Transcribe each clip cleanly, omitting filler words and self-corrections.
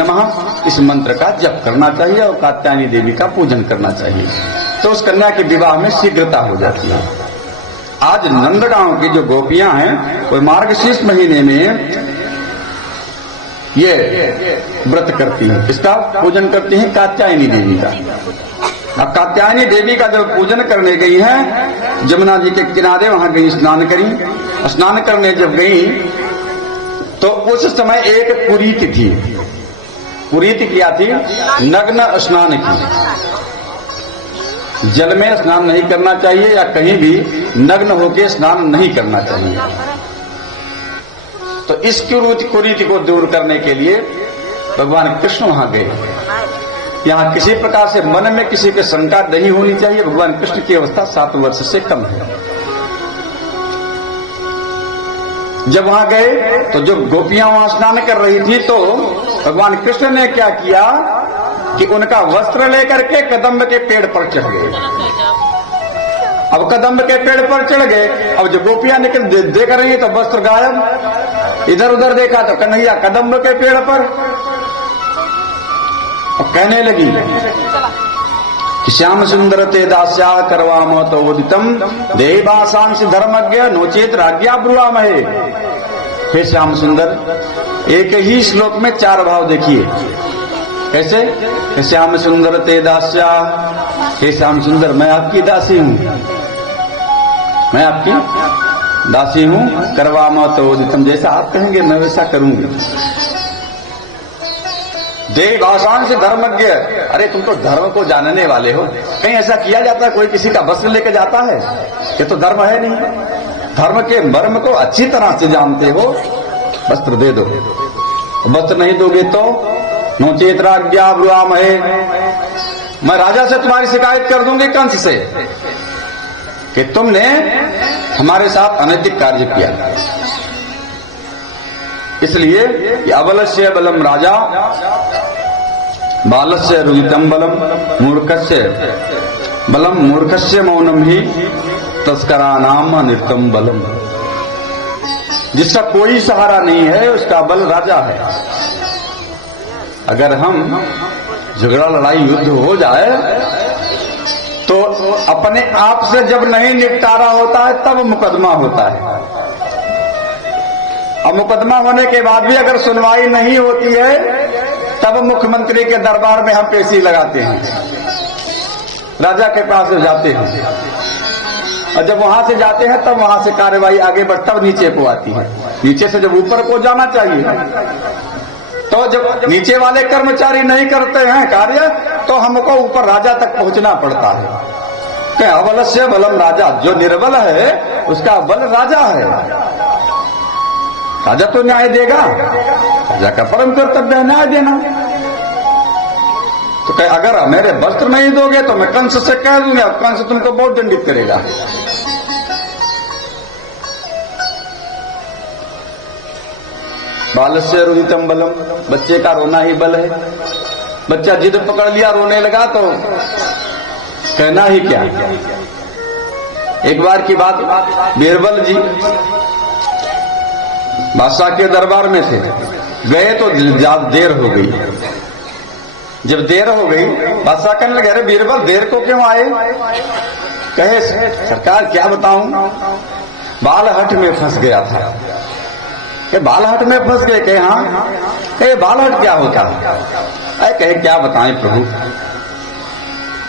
नमः इस मंत्र का जप करना चाहिए और कात्यायनी देवी का पूजन करना चाहिए, तो उस कन्या के विवाह में शीघ्रता हो जाती है। आज नंदगांव की जो गोपियां हैं वो मार्गशीर्ष महीने में ये व्रत करती हैं, इसका पूजन करती हैं कात्यायनी देवी का। अब कात्यायनी देवी का जब पूजन करने गई है, जमुना जी के किनारे वहां गई, स्नान करी। स्नान करने जब गई तो उस समय एक कुरीति थी। कुरीति क्या थी? नग्न स्नान की। जल में स्नान नहीं करना चाहिए या कहीं भी नग्न होकर स्नान नहीं करना चाहिए। तो इस कुरीति को दूर करने के लिए भगवान कृष्ण वहां गए। यहाँ किसी प्रकार से मन में किसी की शंका नहीं होनी चाहिए। भगवान कृष्ण की अवस्था 7 वर्ष से कम है। जब वहां गए तो जो गोपियां वहां स्नान कर रही थी, तो भगवान कृष्ण ने क्या किया कि उनका वस्त्र लेकर के कदम्ब के पेड़ पर चढ़ गए। अब कदम्ब के पेड़ पर चढ़ गए। अब जो गोपियां निकल देख रही तो वस्त्र गायब। इधर उधर देखा तो कन्हैया कदम्ब के पेड़ पर। और कहने लगी कि श्याम सुंदर ते दास्या करवाम तो उदितम देवासांश धर्मज्ञ नोचेत राज्ञा ब्रुवामहे। हे श्याम सुंदर, एक ही श्लोक में 4 भाव देखिए। कैसे? श्याम सुंदर ते दास्या, हे श्याम सुंदर मैं आपकी दासी हूं, मैं आपकी दासी हूं। करवाम तो उदितम, जैसा आप कहेंगे मैं वैसा करूंगी। देव आसान से धर्मज्ञ, अरे तुम तो धर्म को जानने वाले हो। कहीं ऐसा किया जाता है कोई किसी का वस्त्र लेकर जाता है? ये तो धर्म है नहीं। धर्म के मर्म को अच्छी तरह से जानते हो। वस्त्र दे दो। वस्त्र नहीं दोगे तो नोचेत राज्ञा ब्रुवामहे, मैं राजा से तुम्हारी शिकायत कर दूंगी, कंस से, कि तुमने हमारे साथ अनैतिक कार्य किया। इसलिए अबलस्य बलम राजा, बालस्य रुदितम बलम, मूर्खस्य बलम मूर्खस्य मौनम ही तस्करानाम अनिर्तम बलम। जिसका कोई सहारा नहीं है उसका बल राजा है। अगर हम झगड़ा लड़ाई युद्ध हो जाए तो अपने आप से जब नहीं निपटारा होता है तब मुकदमा होता है। अब मुकदमा होने के बाद भी अगर सुनवाई नहीं होती है तब मुख्यमंत्री के दरबार में हम पेशी लगाते हैं, राजा के पास जाते हैं। और जब वहां से जाते हैं तब वहां से कार्यवाही आगे बढ़ तब नीचे को आती है। नीचे से जब ऊपर को जाना चाहिए, तो जब नीचे वाले कर्मचारी नहीं करते हैं कार्य तो हमको ऊपर राजा तक पहुंचना पड़ता है। क्या अबलस्य बलम राजा, जो निर्बल है उसका बल राजा है। राजा तो न्याय देगा, राजा का परम कर्तव्य है न्याय देना। तो कहे अगर मेरे वस्त्र नहीं दोगे तो मैं कंस से कह दूंगा, कंस तुमको बहुत दंडित करेगा। बालस्य रुदितम बलम, बच्चे का रोना ही बल है। बच्चा जिद पकड़ लिया, रोने लगा तो कहना ही क्या। एक बार की बात, बीरबल जी बादशाह के दरबार में थे, गए तो ज्यादा देर हो गई। जब देर हो गई बादशाह कहने लगे अरे बीरबल देर को क्यों आए? कहे सरकार क्या बताऊं, बालहट में फंस गया था। कि बालहट में फंस गए? कहे हाँ। कहे बालहट क्या होता है? कहे क्या बताएं प्रभु,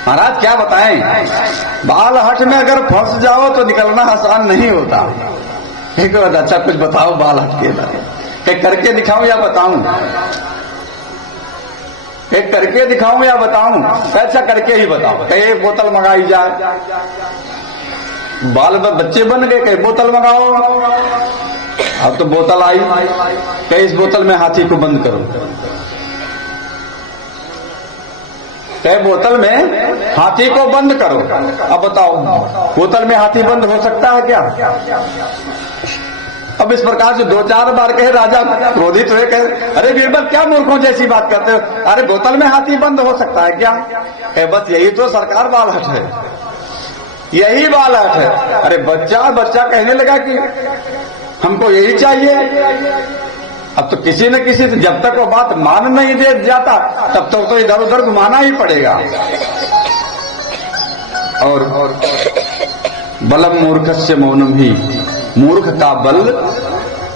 महाराज क्या बताएं, बालहट में अगर फंस जाओ तो निकलना आसान नहीं होता। एक बात अच्छा कुछ बताओ बालहट के बारे, करके दिखाऊं या बताऊं? एक करके दिखाऊं या बताऊं? ऐसा करके ही बताओ। कहे बोतल मंगाई जाए, बाल बच्चे बन गए, कहे बोतल मंगाओ। अब तो बोतल आई, कहे इस बोतल में हाथी को बंद करो। कहे बोतल में हाथी को बंद करो। अब बताओ बोतल में हाथी बंद हो सकता है क्या? अब इस प्रकार से 2-4 बार कहे, राजा क्रोधित हुए, कहे अरे बीरबल क्या मूर्खों जैसी बात करते हो, अरे बोतल में हाथी बंद हो सकता है क्या? कहे बस यही तो सरकार बालहट है, यही बालहट है। अरे बच्चा कहने लगा कि हमको यही चाहिए। अब तो किसी न किसी से जब तक वो बात मान नहीं दे जाता तब तक तो इधर उधर घुमाना ही पड़ेगा। और बलम मूर्खस्य मौनम ही, मूर्ख का बल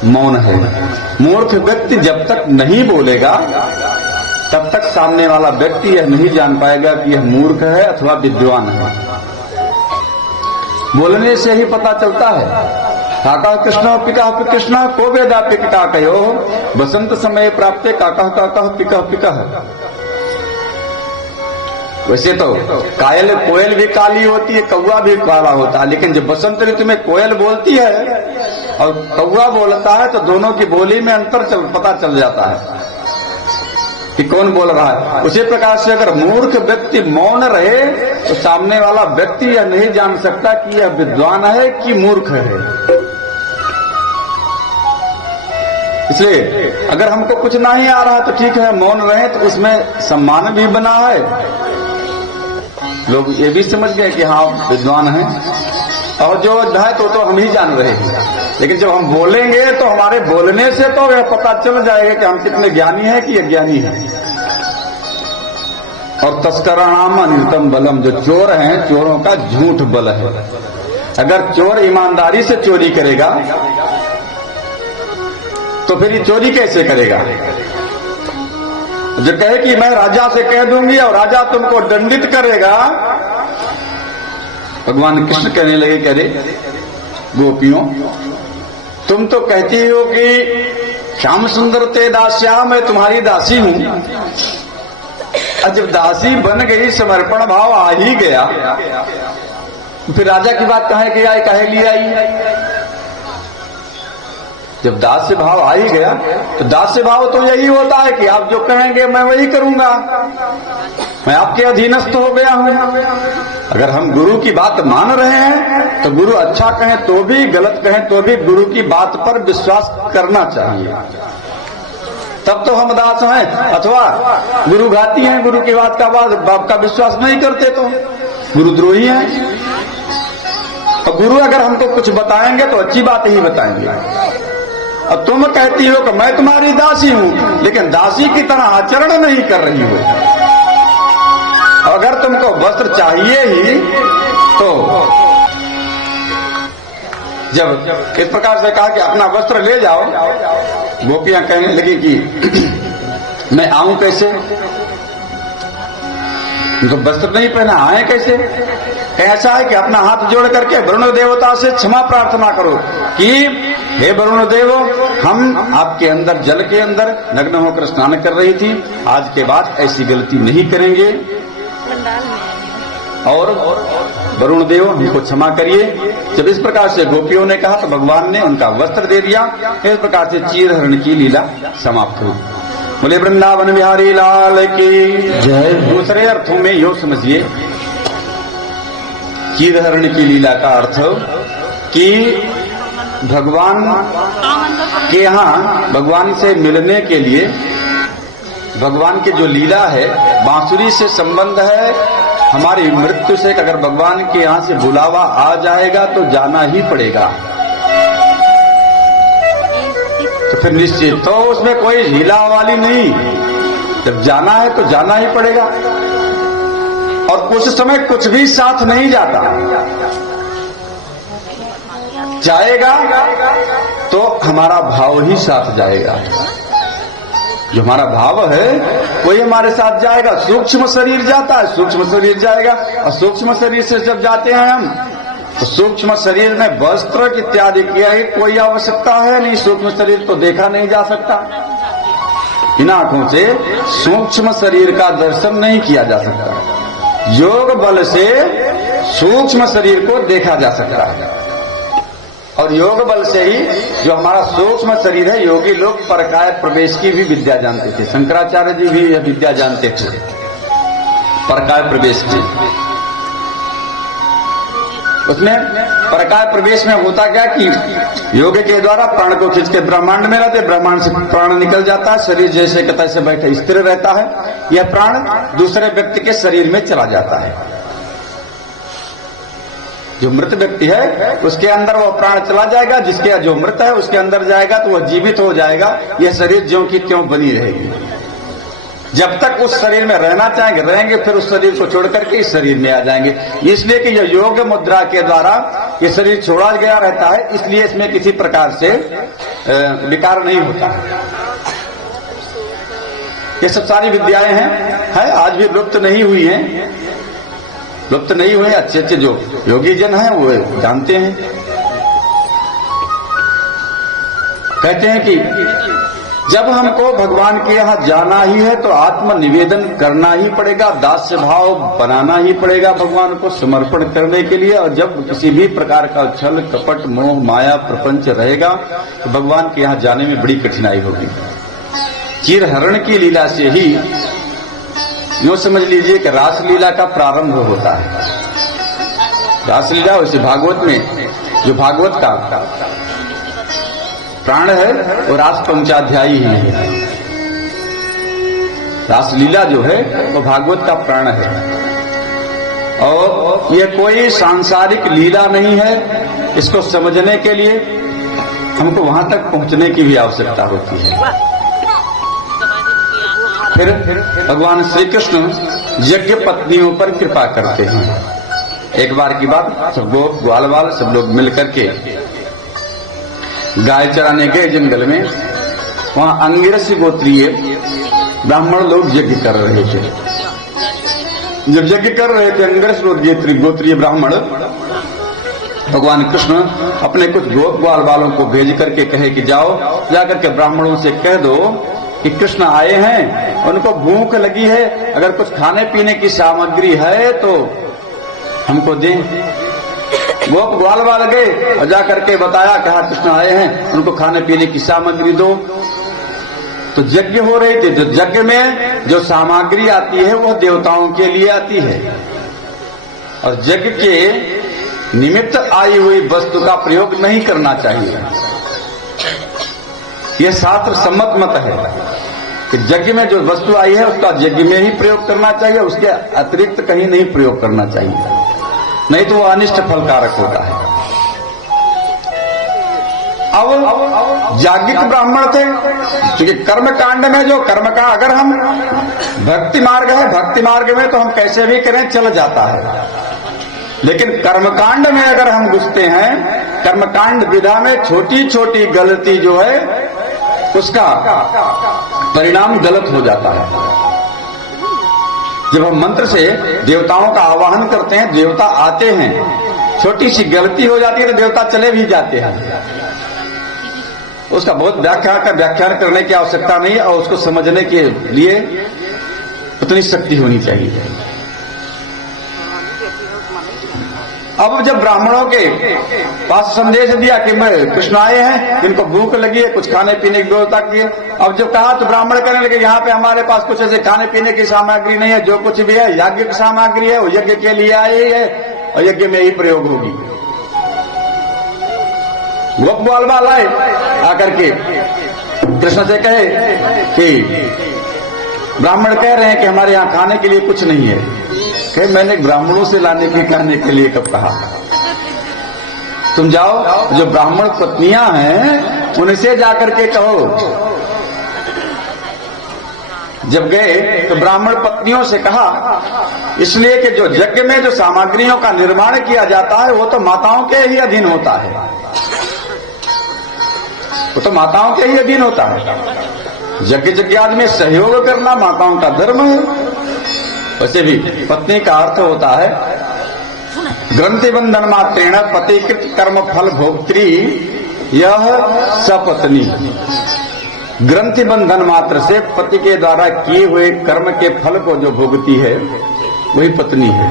मौन है। मूर्ख व्यक्ति जब तक नहीं बोलेगा तब तक सामने वाला व्यक्ति यह नहीं जान पाएगा कि यह मूर्ख है अथवा विद्वान है। बोलने से ही पता चलता है। काका कृष्ण पिका कृष्ण को वेदा पिका कयो, बसंत समय प्राप्ते काका काका पिका पिका। वैसे तो कोयल भी काली होती है, कौवा भी काला होता है, लेकिन जब बसंत ऋतु में कोयल बोलती है और कौवा बोलता है तो दोनों की बोली में अंतर पता चल जाता है कि कौन बोल रहा है। उसी प्रकार से अगर मूर्ख व्यक्ति मौन रहे तो सामने वाला व्यक्ति यह नहीं जान सकता कि यह विद्वान है कि मूर्ख है। इसलिए अगर हमको कुछ नहीं आ रहा तो ठीक है, मौन रहे तो उसमें सम्मान भी बना है। लोग ये भी समझ गए कि हाँ विद्वान है, और जो है तो हम ही जान रहे हैं। लेकिन जब हम बोलेंगे तो हमारे बोलने से तो यह पता चल जाएगा कि हम कितने ज्ञानी हैं कि अज्ञानी हैं। और तस्कराणाम अनिर्तम बलम, जो चोर हैं चोरों का झूठ बल है। अगर चोर ईमानदारी से चोरी करेगा तो फिर ये चोरी कैसे करेगा? जो कहे कि मैं राजा से कह दूंगी और राजा तुमको दंडित करेगा। भगवान कृष्ण कहने लगे, कह रहे गोपियों तुम तो कहती हो कि श्याम सुंदर ते दास्या, मैं तुम्हारी दासी हूं। जब दासी बन गई, समर्पण भाव आ ही गया, फिर राजा की बात काहे लिए आई? जब दास्य भाव आ ही गया तो दास्य भाव तो यही होता है कि आप जो कहेंगे मैं वही करूंगा, मैं आपके अधीनस्थ हो गया हूं। अगर हम गुरु की बात मान रहे हैं तो गुरु अच्छा कहें तो भी, गलत कहें तो भी गुरु की बात पर विश्वास करना चाहिए, तब तो हम दास हैं। अथवा गुरु घाती हैं, गुरु की बात का विश्वास नहीं करते तो गुरुद्रोही हैं। और गुरु अगर हमको कुछ बताएंगे तो अच्छी बात ही बताएंगे। अब तुम कहती हो कि मैं तुम्हारी दासी हूं, लेकिन दासी की तरह आचरण नहीं कर रही हो। अगर तुमको वस्त्र चाहिए ही तो जब इस प्रकार से कहा कि अपना वस्त्र ले जाओ, गोपियां कहने लगी कि मैं आऊं कैसे? तो वस्त्र नहीं पहना, आए कैसे? ऐसा है कि अपना हाथ जोड़ करके वरुण देवता से क्षमा प्रार्थना करो कि हे वरुण देव, हम आपके अंदर जल के अंदर नग्न होकर स्नान कर रही थी, आज के बाद ऐसी गलती नहीं करेंगे और वरुण देव हमको क्षमा करिए। जब इस प्रकार से गोपियों ने कहा तो भगवान ने उनका वस्त्र दे दिया। इस प्रकार से चीरहरण की लीला समाप्त हुई। बोले वृंदावन बिहारी लाल की जय। दूसरे अर्थों में यो समझिए, चीरहरण की लीला का अर्थ कि भगवान के यहाँ भगवान से मिलने के लिए भगवान की जो लीला है, बांसुरी से संबंध है हमारी मृत्यु से। अगर भगवान के यहाँ से बुलावा आ जाएगा तो जाना ही पड़ेगा, तो फिर निश्चित तो उसमें कोई हीला वाली नहीं। जब जाना है तो जाना ही पड़ेगा, और उस समय कुछ भी साथ नहीं जाता। जाएगा तो हमारा भाव ही साथ जाएगा। जो हमारा भाव है वही हमारे साथ जाएगा। सूक्ष्म शरीर जाता है, सूक्ष्म शरीर जाएगा, और सूक्ष्म शरीर से जब जाते हैं हम तो सूक्ष्म शरीर में वस्त्र इत्यादि किया ही कोई आवश्यकता है नहीं। सूक्ष्म शरीर तो देखा नहीं जा सकता, इन आंखों से सूक्ष्म शरीर का दर्शन नहीं किया जा सकता। योग बल से सूक्ष्म शरीर को देखा जा सकता है, और योग बल से ही जो हमारा सूक्ष्म शरीर है, योगी लोग परकाय प्रवेश की भी विद्या जानते थे। शंकराचार्य जी भी यह विद्या जानते थे, परकाय प्रवेश की। उसमें परकाय प्रवेश में होता क्या कि योग के द्वारा प्राण को खींच के ब्रह्मांड में रहते, ब्रह्मांड से प्राण निकल जाता है, शरीर जैसे के तैसे बैठे स्थिर रहता है, यह प्राण दूसरे व्यक्ति के शरीर में चला जाता है। जो मृत व्यक्ति है उसके अंदर वो प्राण चला जाएगा, जिसके जो मृत है उसके अंदर जाएगा तो वह जीवित हो जाएगा। यह शरीर ज्यों की त्यों बनी रहेगी। जब तक उस शरीर में रहना चाहेंगे रहेंगे, फिर उस शरीर को छोड़ करके इस शरीर में आ जाएंगे। इसलिए कि यह योग मुद्रा के द्वारा ये शरीर छोड़ा गया रहता है, इसलिए इसमें किसी प्रकार से विकार नहीं होता है। ये सब सारी विद्याएं हैं आज भी लुप्त नहीं हुई हैं, लुप्त नहीं हुए। अच्छे अच्छे जो योगी जन हैं वो जानते हैं। कहते हैं कि जब हमको भगवान के यहाँ जाना ही है तो आत्म निवेदन करना ही पड़ेगा, दास्य भाव बनाना ही पड़ेगा भगवान को समर्पण करने के लिए। और जब किसी भी प्रकार का छल कपट मोह माया प्रपंच रहेगा तो भगवान के यहाँ जाने में बड़ी कठिनाई होगी। चिरहरण की लीला से ही यूं समझ लीजिए कि रासलीला का प्रारंभ होता है। रासलीला वैसे भागवत में जो भागवत का प्राण है वो रास पंचाध्यायी ही है। रासलीला जो है वो भागवत का प्राण है। और ये कोई सांसारिक लीला नहीं है। इसको समझने के लिए हमको वहां तक पहुंचने की भी आवश्यकता होती है। फिर भगवान श्री कृष्ण यज्ञ पत्नियों पर कृपा करते हैं। एक बार की बात, सब लोग ग्वाल वाल सब लोग मिलकर के गाय चराने गए जंगल में। वहां अंगिरस गोत्रीय ब्राह्मण लोग यज्ञ कर रहे थे। जब यज्ञ कर रहे थे अंगिरस गोत्रीय ब्राह्मण, भगवान कृष्ण अपने कुछ ग्वाल वालों को भेज करके कहे कि जाओ जाकर के ब्राह्मणों से कह दो कि कृष्ण आए हैं, उनको भूख लगी है, अगर कुछ खाने पीने की सामग्री है तो हमको दें। वो ग्वाल वाल गए और जाकर के बताया, कहा कृष्ण आए हैं, उनको खाने पीने की सामग्री दो। तो यज्ञ हो रही थी। तो यज्ञ में जो सामग्री आती है वो देवताओं के लिए आती है, और यज्ञ के निमित्त आई हुई वस्तु का प्रयोग नहीं करना चाहिए। यह शास्त्र सम्मत मत है कि यज्ञ में जो वस्तु आई है उसका यज्ञ में ही प्रयोग करना चाहिए, उसके अतिरिक्त कहीं नहीं प्रयोग करना चाहिए, नहीं तो वो अनिष्ट फलकारक होता है। अब याज्ञिक ब्राह्मण थे, क्योंकि कर्म कांड में जो कर्म का, अगर हम भक्ति मार्ग है, भक्ति मार्ग में तो हम कैसे भी करें चल जाता है, लेकिन कर्मकांड में अगर हम घुसते हैं, कर्मकांड विधा में छोटी छोटी गलती जो है उसका परिणाम गलत हो जाता है। जब हम मंत्र से देवताओं का आवाहन करते हैं, देवता आते हैं, छोटी सी गलती हो जाती है तो देवता चले भी जाते हैं। उसका बहुत व्याख्यान करने की आवश्यकता नहीं है, और उसको समझने के लिए उतनी शक्ति होनी चाहिए। अब जब ब्राह्मणों के पास संदेश दिया कि मैं कृष्ण आए हैं, इनको भूख लगी है, कुछ खाने पीने की व्यवस्था की है, अब जब कहा तो ब्राह्मण कहने लगे यहाँ पे हमारे पास कुछ ऐसे खाने पीने की सामग्री नहीं है, जो कुछ भी है यज्ञ की सामग्री है, वो यज्ञ के लिए आई है और यज्ञ में ही प्रयोग होगी। गोप ग्वाल वाल आए, आकर के कृष्ण से कहे कि ब्राह्मण कह रहे हैं कि हमारे यहाँ खाने के लिए कुछ नहीं है। कहे मैंने ब्राह्मणों से लाने के खाने के लिए कब कहा? तुम जाओ, जो ब्राह्मण पत्नियां हैं उनसे जाकर के कहो। जब गए तो ब्राह्मण पत्नियों से कहा, इसलिए कि जो यज्ञ में जो सामग्रियों का निर्माण किया जाता है वो तो माताओं के ही अधीन होता है, वो तो माताओं के ही अधीन होता है। यज्ञ आदि में सहयोग करना माताओं का धर्म है। वैसे भी पत्नी का अर्थ होता है ग्रंथि बंधन मात्रेण पतिकृत कर्म फल भोक्त्री यह सपत्नी। ग्रंथि बंधन मात्र से पति के द्वारा किए हुए कर्म के फल को जो भोगती है वही पत्नी है।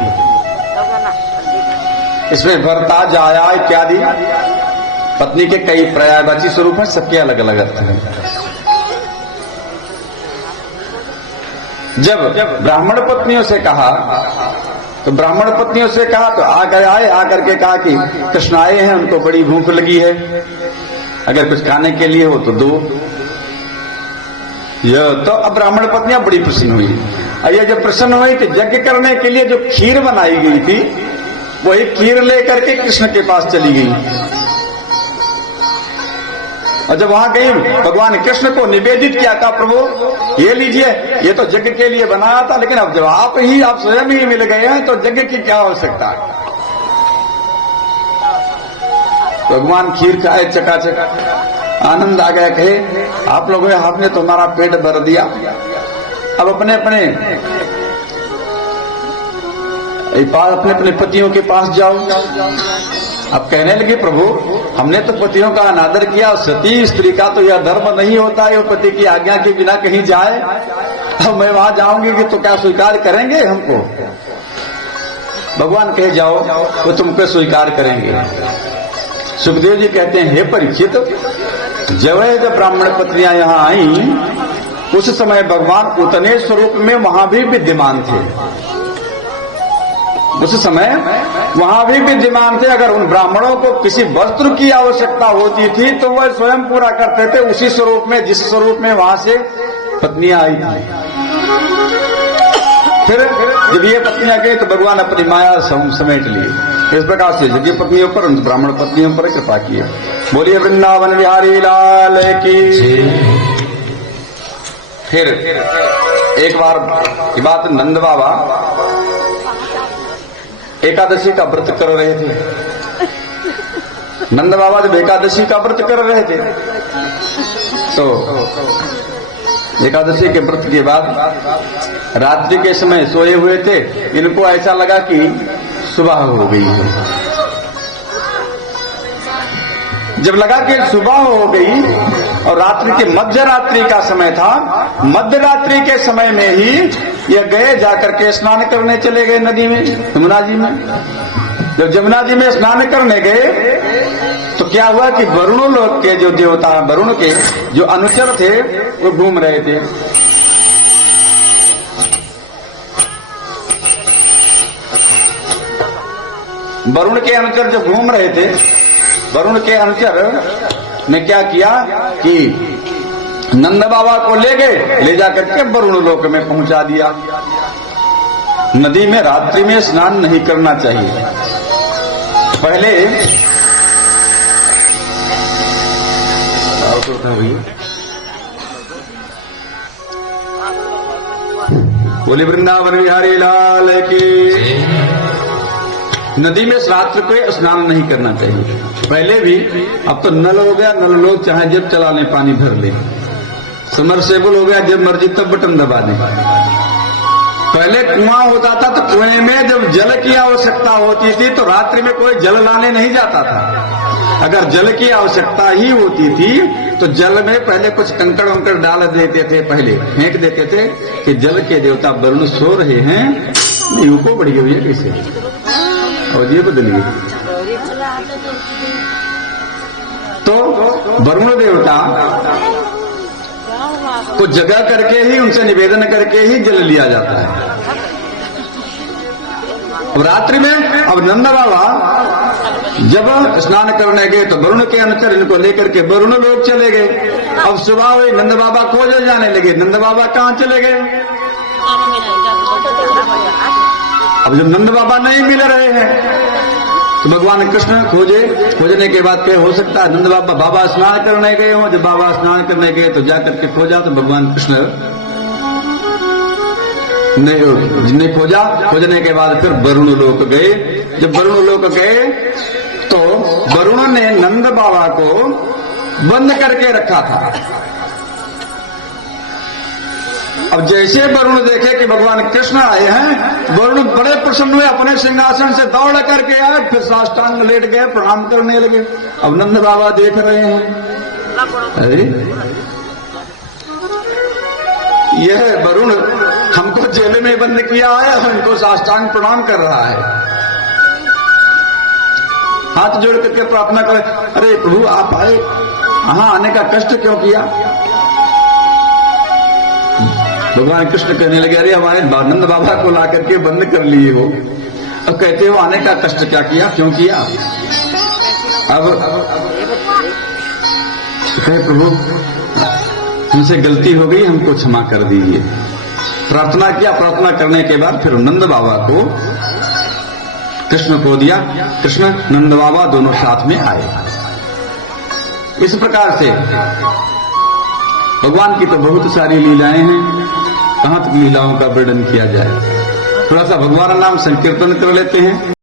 इसमें भर्ता जाया इत्यादि पत्नी के कई पर्यायवाची स्वरूप हैं, सबके अलग अलग अर्थ हैं। जब ब्राह्मण पत्नियों से कहा तो ब्राह्मण पत्नियों से कहा तो आकर के कहा कि कृष्ण आए हैं, उनको बड़ी भूख लगी है, अगर कुछ खाने के लिए हो तो दो। यह तो अब ब्राह्मण पत्नियां बड़ी प्रसन्न हुई। और ये जब प्रसन्न हुई तो यज्ञ करने के लिए जो खीर बनाई गई थी वही खीर लेकर के कृष्ण के पास चली गई। और जब वहां गई भगवान कृष्ण को निवेदित किया, कहा प्रभु ये लीजिए, ये तो यज्ञ के लिए बनाया था, लेकिन अब जब आप स्वयं ही मिल गए हैं तो यज्ञ की क्या आवश्यकता है। भगवान खीर खाए चकाचक, आनंद आ गया, कहे आप लोगों ने आपने तो हमारा पेट भर दिया, अब अपने अपने पतियों के पास जाओ। अब कहने लगे प्रभु हमने तो पतियों का अनादर किया, सती स्त्री का तो यह धर्म नहीं होता है, वो पति की आज्ञा के बिना कहीं जाए। अब मैं वहां जाऊंगी कि तो क्या स्वीकार करेंगे हमको। भगवान कहे जाओ, वो तुमको स्वीकार करेंगे। सुखदेव जी कहते हैं हे परीक्षित, जब ब्राह्मण पत्नियां यहाँ आई उस समय भगवान उतने स्वरूप में वहां भी विद्यमान थे, उस समय वहां भी विद्यमान थे। अगर उन ब्राह्मणों को किसी वस्त्र की आवश्यकता होती थी तो वह स्वयं पूरा करते थे, उसी स्वरूप में जिस स्वरूप में वहां से पत्नियां आई थी। फिर जब ये पत्नियां गई तो भगवान अपनी माया समेट लिए। इस प्रकार से यज्ञ पत्नियों पर, ब्राह्मण पत्नियों पर कृपा की। बोलिए वृंदावन बिहारी लाल की। फिर एक बार की बात, नंद बाबा एकादशी का व्रत कर रहे थे। नंद बाबा जब एकादशी का व्रत कर रहे थे तो एकादशी के व्रत के बाद रात्रि के समय सोए हुए थे। इनको ऐसा लगा कि सुबह हो गई है। जब लगा कि सुबह हो गई और रात्रि के मध्य रात्रि का समय था, मध्य रात्रि के समय में ही ये गए, जाकर के स्नान करने चले गए नदी में, यमुना जी में। जब यमुना जी में स्नान करने गए तो क्या हुआ कि वरुण लोक के जो देवता, वरुण के जो अनुचर थे वो घूम रहे थे। वरुण के अनुचर जो घूम रहे थे, वरुण के अनुचर ने क्या किया कि नंद बाबा को ले गए, ले जाकर के वरुण लोक में पहुंचा दिया। नदी में रात्रि में स्नान नहीं करना चाहिए। पहले बोले वृंदावन बिहारी लाल की। नदी में रात्रि को स्नान नहीं करना चाहिए। पहले भी, अब तो नल हो गया, नल लोग चाहे जब चला ले पानी भर ले। समरसेबल हो गया, जब मर्जी तब बटन दबा दे। पहले कुआं होता था तो कुएं में जब जल की आवश्यकता होती थी तो रात्रि में कोई जल लाने नहीं जाता था। अगर जल की आवश्यकता ही होती थी तो जल में पहले कुछ कंकड़ वंकड़ डाल देते थे, पहले फेंक देते थे कि जल के देवता वरुण सो रहे हैं। नहीं उनको बढ़ी हुई है कैसे, और ये बदलिए तो वरुण देवता को जगा करके ही, उनसे निवेदन करके ही जल लिया जाता है। अब रात्रि में अब नंद बाबा जब स्नान करने गए तो वरुण के अनुचर इनको लेकर के वरुण लोग चले गए। अब सुबह हुई, नंद बाबा खोजे जाने लगे। नंद बाबा कहाँ चले गए? अब जब नंद बाबा नहीं मिल रहे हैं तो भगवान कृष्ण खोजने के बाद क्या हो सकता है नंद बाबा स्नान करने गए हो। जब बाबा स्नान करने गए तो जाकर के खोजा तो भगवान कृष्ण ने खोजा। खोजने के बाद फिर वरुण लोक गए। जब वरुण लोक गए तो वरुण ने नंद बाबा को बंद करके रखा था। अब जैसे वरुण देखे कि भगवान कृष्ण आए हैं, वरुण बड़े प्रसन्न हुए, अपने सिंहासन से दौड़ करके आए, फिर साष्टांग लेट गए, प्रणाम करने लगे। अब नंद बाबा देख रहे हैं, अरे यह वरुण हमको जेल में बंद किया है, हमको साष्टांग प्रणाम कर रहा है। हाथ जोड़ करके प्रार्थना करे, अरे प्रभु आप आए, यहां आने का कष्ट क्यों किया? भगवान कृष्ण कहने लगे, अरे हमारे नंद बाबा को ला करके बंद कर लिए हो, अब कहते हो आने का कष्ट क्या किया, क्यों किया? अब कहे प्रभु हमसे गलती हो गई, हमको क्षमा कर दीजिए। प्रार्थना किया। प्रार्थना करने के बाद फिर नंद बाबा को कृष्ण को दिया। कृष्ण नंद बाबा दोनों साथ में आए। इस प्रकार से भगवान की तो बहुत सारी लीलाएं हैं, कहां तक लीलाओं का वर्णन किया जाए। थोड़ा सा भगवान नाम संकीर्तन कर लेते हैं।